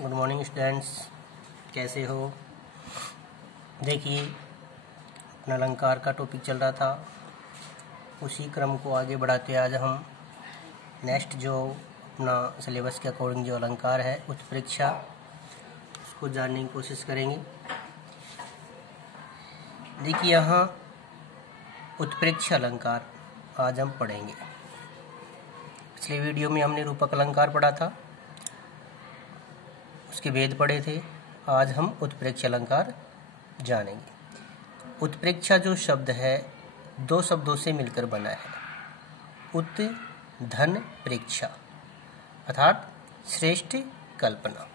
Good morning students, कैसे हो। देखिए, अपना अलंकार का टॉपिक चल रहा था, उसी क्रम को आगे बढ़ाते आज हम नेक्स्ट जो अपना सिलेबस के अकॉर्डिंग जो अलंकार है उत्प्रेक्षा, उसको जानने की कोशिश करेंगे। देखिए, यहाँ उत्प्रेक्षा अलंकार आज हम पढ़ेंगे। पिछले वीडियो में हमने रूपक अलंकार पढ़ा था, उसके भेद पढ़े थे। आज हम उत्प्रेक्षा अलंकार जानेंगे। उत्प्रेक्षा जो शब्द है दो शब्दों से मिलकर बना है, उत धन प्रेक्षा, अर्थात श्रेष्ठ कल्पना।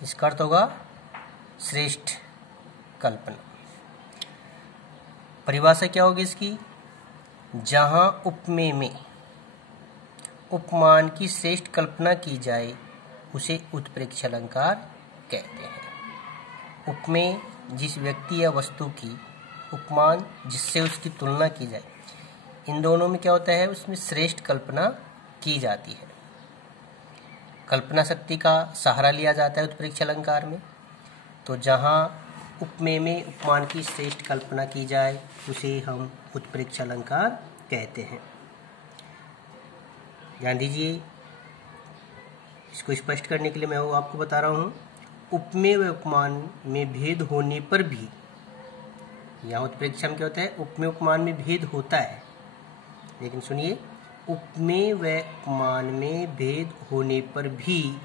इसका अर्थ होगा श्रेष्ठ कल्पना। परिभाषा क्या होगी इसकी? जहाँ उपमेय में उपमान की श्रेष्ठ कल्पना की जाए उसे उत्प्रेक्षा अलंकार कहते हैं। उपमेय जिस व्यक्ति या वस्तु की, उपमान जिससे उसकी तुलना की जाए, इन दोनों में क्या होता है, उसमें श्रेष्ठ कल्पना की जाती है। कल्पना शक्ति का सहारा लिया जाता है उत्प्रेक्षा अलंकार में। तो जहाँ उपमेय में उपमान की श्रेष्ठ कल्पना की जाए उसे हम उत्प्रेक्षा अलंकार कहते हैं। ध्यान दीजिए, इसको स्पष्ट करने के लिए मैं वो आपको बता रहा हूँ। उपमेय व उपमान में भेद होने पर भी, यहाँ उत्प्रेक्षा में क्या होता है, उपमेय उपमान में भेद होता है, लेकिन सुनिए, उपमेय व उपमान में भेद होने पर भी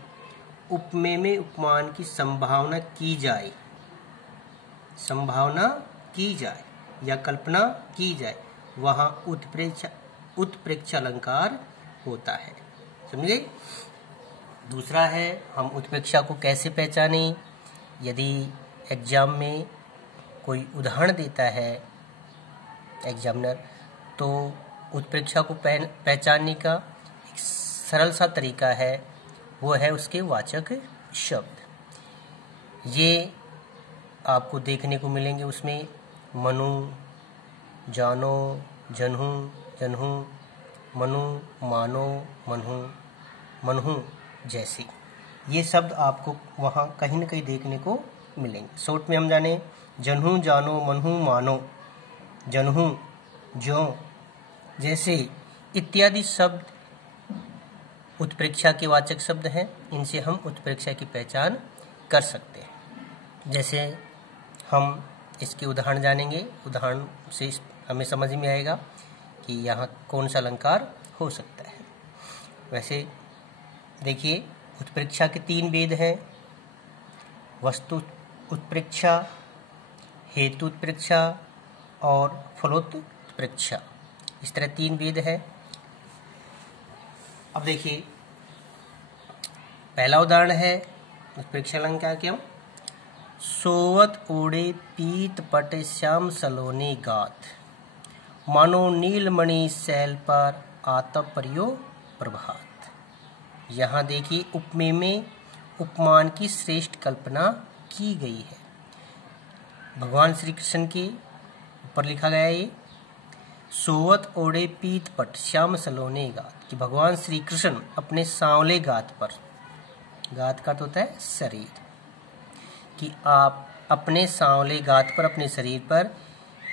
उपमेय में उपमान की संभावना की जाए, या कल्पना की जाए, वहाँ उत्प्रेक्षा अलंकार होता है। समझे? दूसरा है, हम उत्प्रेक्षा को कैसे पहचाने। यदि एग्जाम में कोई उदाहरण देता है एग्जामिनर, तो उत्प्रेक्षा को पहचानने का एक सरल सा तरीका है, वो है उसके वाचक शब्द। ये आपको देखने को मिलेंगे उसमें मनु, जानो, जनहु, जनहु, मनु, मानो, मनहु, मनहु जैसे ये शब्द आपको वहाँ कहीं न कहीं देखने को मिलेंगे। शॉर्ट में हम जाने, जनहु, जानो, मनहु, मानो, जनहु, जो, जैसे इत्यादि शब्द उत्प्रेक्षा के वाचक शब्द हैं। इनसे हम उत्प्रेक्षा की पहचान कर सकते हैं। जैसे हम इसके उदाहरण जानेंगे, उदाहरण से हमें समझ में आएगा कि यहाँ कौन सा अलंकार हो सकता है। वैसे देखिए, उत्प्रेक्षा के 3 भेद हैं: वस्तु उत्प्रेक्षा, हेतु उत्प्रेक्षा और फलोत्प्रेक्षा। इस तरह 3 भेद है। अब देखिए, पहला उदाहरण है उत्प्रेक्षा अलंकार क्या? सोवत ओढ़े पीत पट श्याम सलोने गात, मानो नीलमणि शैल पर आतप परियो प्रभात। यहाँ देखिए, उपमेय में उपमान की श्रेष्ठ कल्पना की गई है। भगवान श्री कृष्ण के ऊपर लिखा गया है ये, सोवत ओढ़े पीत पट श्याम सलोने गात, कि भगवान श्री कृष्ण अपने सांवले गात पर, गात का तो होता है शरीर, कि आप अपने सांवले गात पर, अपने शरीर पर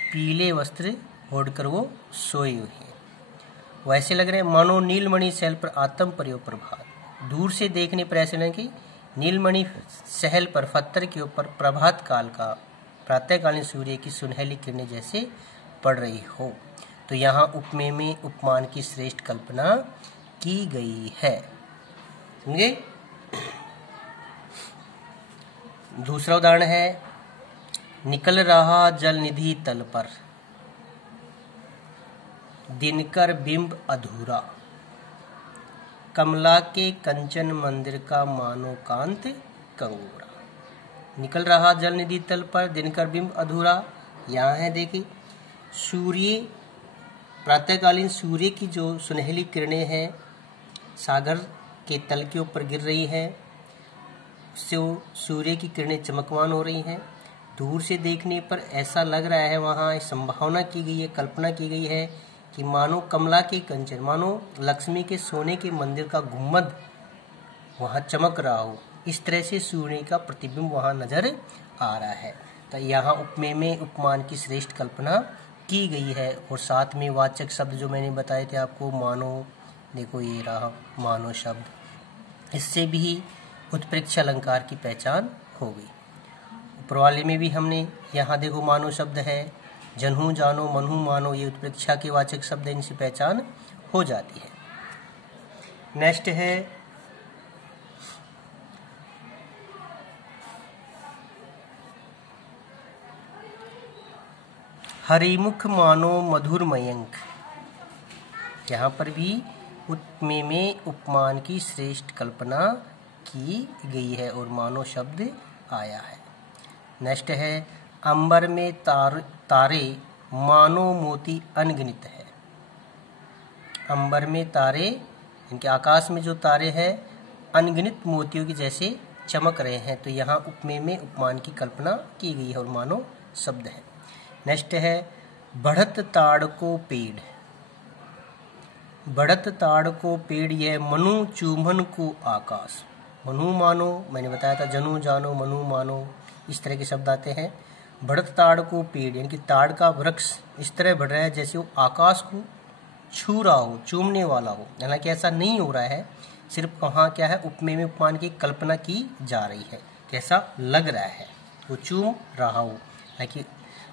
पीले वस्त्र ओढ़कर वो सोए हुए हैं। वैसे लग रहे हैं मानो नीलमणि सहल पर आत्म परियो प्रभात। दूर से देखने पर ऐसे लगे कि नीलमणि सहल पर पत्थर के ऊपर प्रभात काल का, प्रातःकालीन सूर्य की सुनहली किरणें जैसे पड़ रही हो। तो यहाँ उपमेय में उपमान की श्रेष्ठ कल्पना की गई है। समझे? दूसरा उदाहरण है, निकल रहा जल निधि तल पर, दिनकर बिंब अधूरा, कमला के कंचन मंदिर का मानो कांत कंगूरा। निकल रहा जल निधि तल पर, दिनकर बिंब अधूरा। यहाँ है देखिए, सूर्य, प्रातःकालीन सूर्य की जो सुनहली किरणें हैं सागर के तल के ऊपर गिर रही हैं, उससे वो सूर्य की किरणें चमकवान हो रही हैं। दूर से देखने पर ऐसा लग रहा है, वहाँ संभावना की गई है, कल्पना की गई है कि मानो कमला के कंचन, मानो लक्ष्मी के सोने के मंदिर का गुम्बद वहाँ चमक रहा हो, इस तरह से सूर्य का प्रतिबिंब वहाँ नजर आ रहा है। तो यहाँ उपमेय में उपमान की श्रेष्ठ कल्पना की गई है। और साथ में वाचक शब्द जो मैंने बताए थे आपको, मानो, देखो ये रहा मानो शब्द, इससे भी उत्प्रेक्ष अलंकार की पहचान हो गई। ऊपर वाले में भी हमने यहाँ देखो मानो शब्द है, जनहु जानो मनहु मानो, ये उत्प्रेक्षा के वाचक शब्द है, इनसे पहचान हो जाती है। नेक्स्ट है हरिमुख मानो मधुर मयंक। यहाँ पर भी उपमेय में उपमान की श्रेष्ठ कल्पना की गई है और मानो शब्द आया है। नेक्स्ट है अंबर में तारे मानो मोती अनगिनत है। अंबर में तारे, इनके आकाश में जो तारे हैं अनगिनत मोतियों की जैसे चमक रहे हैं। तो यहाँ उपमेय में उपमान की कल्पना की गई है और मानो शब्द है। नेक्स्ट है बढ़त ताड़ को पेड़। बढ़त ताड़ को पेड़, यह मनु चूमन को आकाश। मनु मानो, मैंने बताया था जनु जानो मनु मानो, इस तरह के शब्द आते हैं। बढ़त ताड़ को पेड़, यानी कि ताड़ का वृक्ष इस तरह बढ़ रहा है जैसे वो आकाश को छू रहा हो, चूमने वाला हो। हालांकि ऐसा नहीं हो रहा है, सिर्फ वहाँ क्या है, उपमेय में उपमान की कल्पना की जा रही है, कैसा लग रहा है वो चूम रहा हो। हालांकि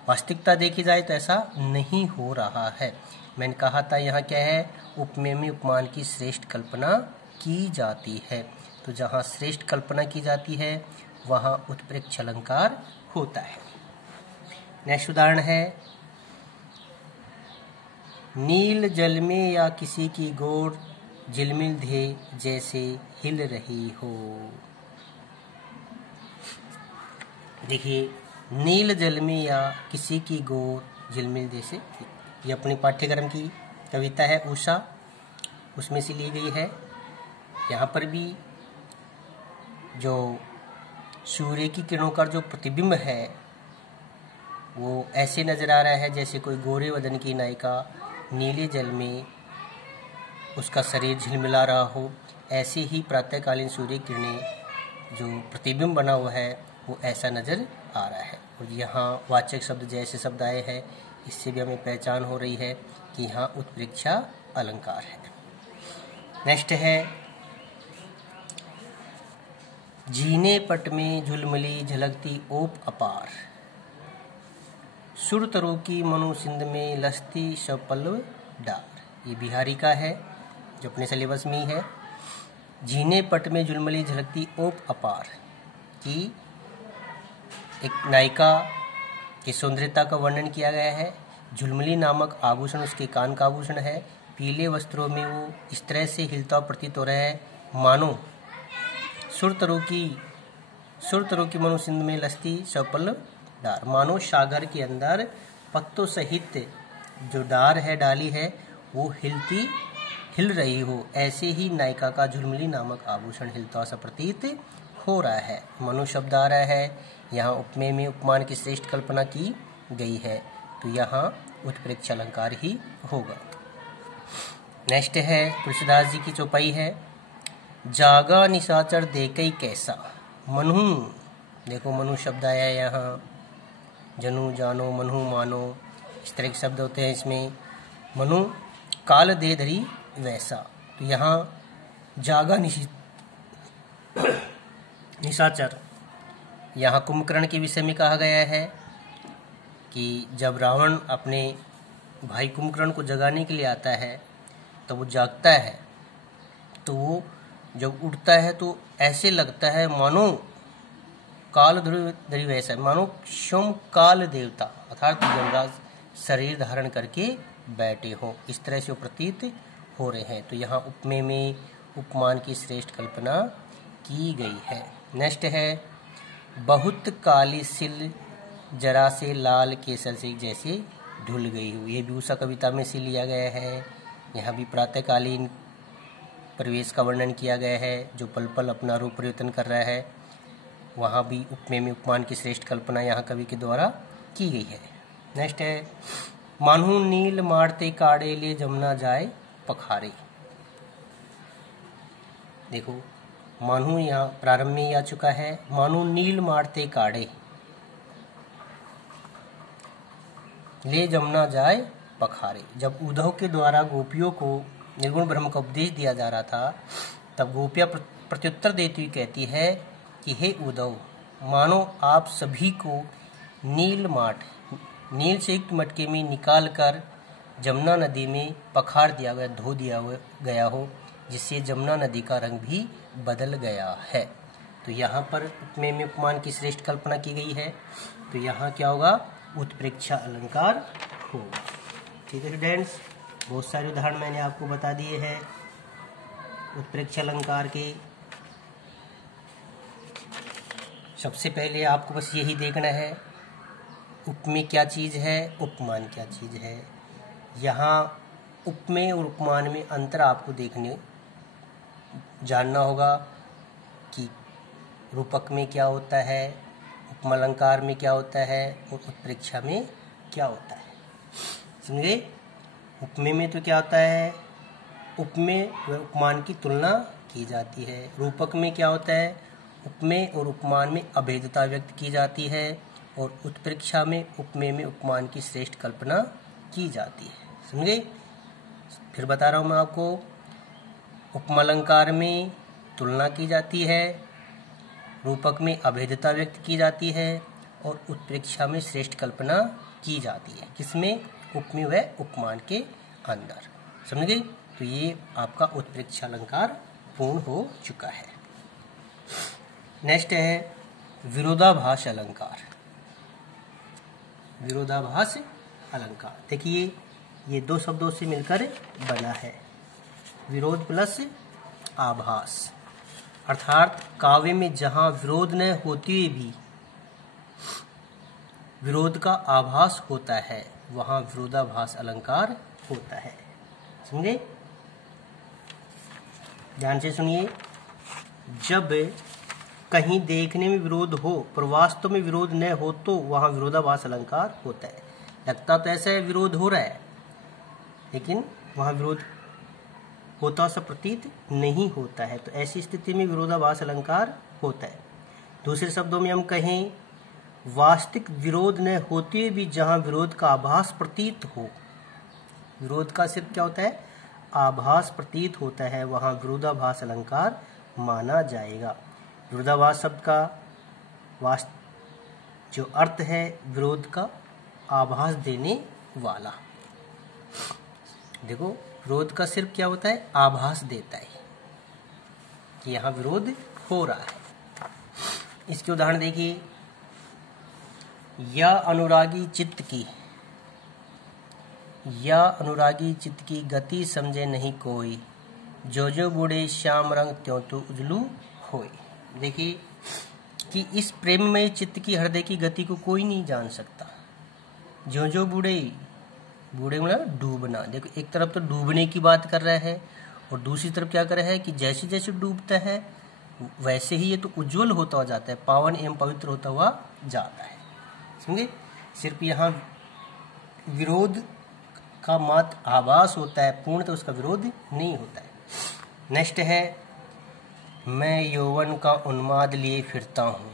वास्तविकता देखी जाए तो ऐसा नहीं हो रहा है। मैंने कहा था यहाँ क्या है, उपमेय में उपमान की श्रेष्ठ कल्पना की जाती है। तो जहाँ श्रेष्ठ कल्पना की जाती है वहाँ उत्प्रेक्ष अलंकार होता है। नेक्स्ट उदाहरण है नील जल में या किसी की गोर झिलमिल दे जैसे हिल रही हो। देखिए, नील जल में या किसी की गोर झिलमिल दे से, ये अपनी पाठ्यक्रम की कविता है उषा, उसमें से ली गई है। यहाँ पर भी जो सूर्य की किरणों का जो प्रतिबिंब है वो ऐसे नजर आ रहा है जैसे कोई गोरे वदन की नायिका नीले जल में उसका शरीर झिलमिला रहा हो। ऐसे ही प्रातःकालीन सूर्य किरणें जो प्रतिबिंब बना हुआ है वो ऐसा नजर आ रहा है। और यहाँ वाचक शब्द जैसे शब्द आए हैं, इससे भी हमें पहचान हो रही है कि यहाँ उत्प्रेक्षा अलंकार है। नेक्स्ट है जीने पट में झुलमिली झलकती ओप अपार, सुर तरु की मनु सिंध में लस्ती सपल्लव डार। ये बिहारी का है जो अपने सिलेबस में ही है। जीने पट में झुलमिली झलकती ओप अपार की एक नायिका की सौंदर्यता का वर्णन किया गया है। झुलमिली नामक आभूषण उसके कान का आभूषण है। पीले वस्त्रों में वो इस तरह से हिलता प्रतीत हो रहा है मानो सुर तरु की मनु सिंध में लस्ती सपल्लव डार, मानो सागर के अंदर पत्तों सहित जो डार है, डाली है, वो हिल रही हो। ऐसे ही नायिका का झुलमिली नामक आभूषण हिलता सा प्रतीत हो रहा है। मनु शब्द आ रहा है। यहाँ उपमेय में उपमान की श्रेष्ठ कल्पना की गई है, तो यहाँ उत्प्रेक्ष अलंकार ही होगा। नेक्स्ट है तुलसीदास जी की चौपाई है जागा निशाचर देखई कैसा। मनु, देखो मनु शब्द आया है यहाँ, जनु जानो मनहु मानो, इस तरह के शब्द होते हैं इसमें। मनु काल दे धरी वैसा, तो यहाँ जागा निशाचर, यहाँ कुंभकर्ण के विषय में कहा गया है कि जब रावण अपने भाई कुंभकर्ण को जगाने के लिए आता है तो वो जागता है, तो वो जब उठता है तो ऐसे लगता है मानो काल धरी वैसा, मानो सोम काल देवता अर्थात यमराज शरीर धारण करके बैठे हो, इस तरह से वो प्रतीत हो रहे हैं। तो यहाँ उपमेय में उपमान की श्रेष्ठ कल्पना की गई है। नेक्स्ट है बहुत काली सिल जरा से लाल केसर से जैसे धुल गई हो। ये भी उषा कविता में से लिया गया है। यहाँ भी प्रातःकालीन परिवेश का वर्णन किया गया है जो पल पल अपना रूप परिवर्तन कर रहा है। वहाँ भी उपमेय में उपमान की श्रेष्ठ कल्पना यहाँ कवि के द्वारा की गई है। नेक्स्ट है मानहु नील मारते काड़े ले जमुना जाए पखारे। देखो मानू यहाँ प्रारंभ में ही आ चुका है। मानू नील मारते काढ़े, ले जमुना जाए पखारे। जब उद्धव के द्वारा गोपियों को निर्गुण ब्रह्म का उपदेश दिया जा रहा था, तब गोपियाँ प्रत्युत्तर देती हुई कहती है कि हे उद्धव, मानो आप सभी को नील से युक्त मटके में निकाल कर जमुना नदी में पखार दिया गया, धो दिया गया हो, जिससे जमुना नदी का रंग भी बदल गया है। तो यहाँ पर उपमेय में उपमान की श्रेष्ठ कल्पना की गई है। तो यहाँ क्या होगा? उत्प्रेक्षा अलंकार होगा। ठीक है स्टूडेंट्स, बहुत सारे उदाहरण मैंने आपको बता दिए हैं उत्प्रेक्षा अलंकार के। सबसे पहले आपको बस यही देखना है उपमेय क्या चीज़ है, उपमान क्या चीज़ है। यहाँ उपमेय और उपमान में अंतर आपको जानना होगा कि रूपक में क्या होता है, उपमालंकार में क्या होता है और उत्प्रेक्षा में क्या होता है। समझे? उपमेय में तो क्या होता है, उपमेय व उपमान की तुलना की जाती है। रूपक में क्या होता है, उपमेय और उपमान में अभेदता व्यक्त की जाती है। और उत्प्रेक्षा में उपमेय में उपमान की श्रेष्ठ कल्पना की जाती है। समझे? फिर बता रहा हूँ मैं आपको, उपमालंकार में तुलना की जाती है, रूपक में अभेदता व्यक्त की जाती है और उत्प्रेक्षा में श्रेष्ठ कल्पना की जाती है। किसमें? उपमेय व उपमान के अंदर। समझ गए? तो ये आपका उत्प्रेक्षा अलंकार पूर्ण हो चुका है। नेक्स्ट है विरोधाभास अलंकार। विरोधाभास अलंकार देखिए, ये दो शब्दों से मिलकर बना है, विरोध प्लस आभास। अर्थात काव्य में जहां विरोध न होते हुए भी विरोध का आभास होता है, वहां विरोधाभास अलंकार होता है। समझे? ध्यान से सुनिए। जब कहीं देखने में विरोध हो पर वास्तव में विरोध न हो तो वहां विरोधाभास अलंकार होता है। लगता तो ऐसा है विरोध हो रहा है, लेकिन वहां विरोध होता सा प्रतीत नहीं होता है, तो ऐसी स्थिति में विरोधाभास अलंकार होता है। दूसरे शब्दों में हम कहें, वास्तविक विरोध न होते हुए भी जहां विरोध का आभास प्रतीत हो, विरोध का सिर्फ क्या होता है, आभास प्रतीत होता है, वहां विरोधाभास अलंकार माना जाएगा। विरोधाभास शब्द का जो अर्थ है, विरोध का आभास देने वाला। देखो, विरोध का सिर्फ क्या होता है, आभास देता है कि यहाँ विरोध हो रहा है। इसके उदाहरण देखिए, या अनुरागी चित्त की गति समझे नहीं कोई, जो जो बूढ़े श्याम रंग त्यों तो उजलू होई। देखिए कि इस प्रेम में चित्त की हृदय की गति को कोई नहीं जान सकता। जो जो बूढ़े मतलब डूबना। देखो, एक तरफ तो डूबने की बात कर रहा है और दूसरी तरफ क्या कर रहा है कि जैसे जैसे डूबता है वैसे ही ये तो उज्जवल होता हुआ जाता है, पावन एवं पवित्र होता हुआ जाता है। समझे? सिर्फ यहाँ विरोध का मात्र आभास होता है, पूर्ण तो उसका विरोध नहीं होता है। नेक्स्ट है, मैं यौवन का उन्माद लिए फिरता हूँ।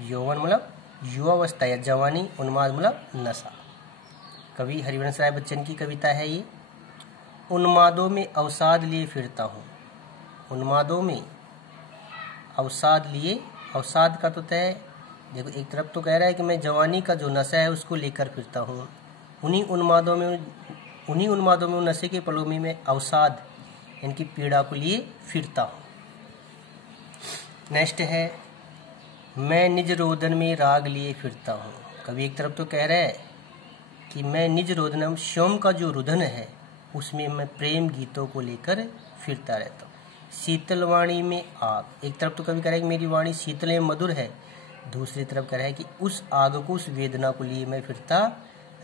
यौवन मतलब युवावस्था या जवानी, उन्माद मतलब नशा। कवि हरिवंश राय बच्चन की कविता है ये। उन्मादों में अवसाद लिए फिरता हूँ। उन्मादों में अवसाद लिए, अवसाद का तो तय। देखो, एक तरफ तो कह रहा है कि मैं जवानी का जो नशा है उसको लेकर फिरता हूँ, उन्हीं उन्मादों में नशे के पलों में मैं अवसाद इनकी पीड़ा को लिए फिरता हूँ। नेक्स्ट है, मैं निज रोदन में राग लिए फिरता हूँ। कभी एक तरफ तो कह रहा है कि मैं निज रोदनम, श्योम का जो रुदन है उसमें मैं प्रेम गीतों को लेकर फिरता रहता हूँ। शीतलवाणी में आग। एक तरफ तो कभी कह रहा है कि मेरी वाणी शीतल एवं मधुर है, दूसरी तरफ कह रहा है कि उस आग को, उस वेदना को लिए मैं फिरता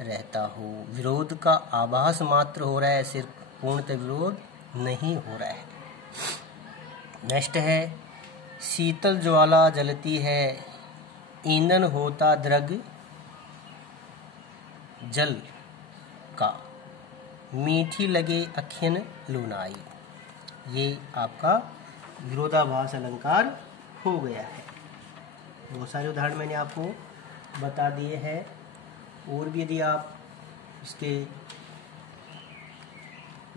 रहता हूँ। विरोध का आभास मात्र हो रहा है, सिर्फ पूर्णतः विरोध नहीं हो रहा है। नेक्स्ट है, शीतल ज्वाला जलती है, ईंधन होता द्रग जल का, मीठी लगे अखियन लुनाई। ये आपका विरोधाभास अलंकार हो गया है। बहुत सारे उदाहरण मैंने आपको बता दिए हैं, और भी यदि आप इसके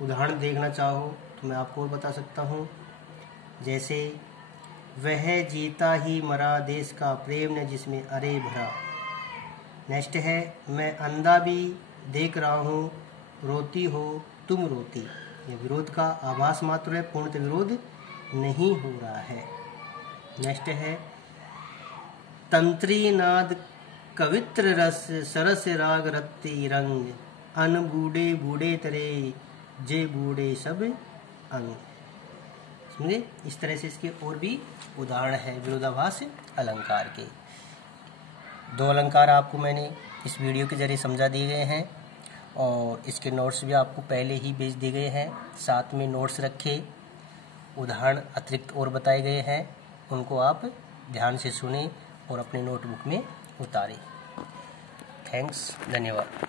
उदाहरण देखना चाहो तो मैं आपको और बता सकता हूँ। जैसे वह जीता ही मरा, देश का प्रेम न जिसमें अरे भरा। नेक्स्ट है मैं अंधा भी देख रहा हूँ, रोती हो तुम रोती। यह विरोध का आभास मात्र है, पूर्णतः विरोध नहीं हो रहा है। नेक्स्ट है तंत्री नाद कवित्र रस, सरस राग रत्ती रंग। अन बूढ़े बूढ़े तरे, जे बूढ़े सब अंग। समझे? इस तरह से इसके और भी उदाहरण है विरोधाभास अलंकार के। 2 अलंकार आपको मैंने इस वीडियो के जरिए समझा दिए गए हैं, और इसके नोट्स भी आपको पहले ही भेज दिए गए हैं। साथ में नोट्स रखे, उदाहरण अतिरिक्त और बताए गए हैं, उनको आप ध्यान से सुनें और अपने नोटबुक में उतारें। थैंक्स, धन्यवाद।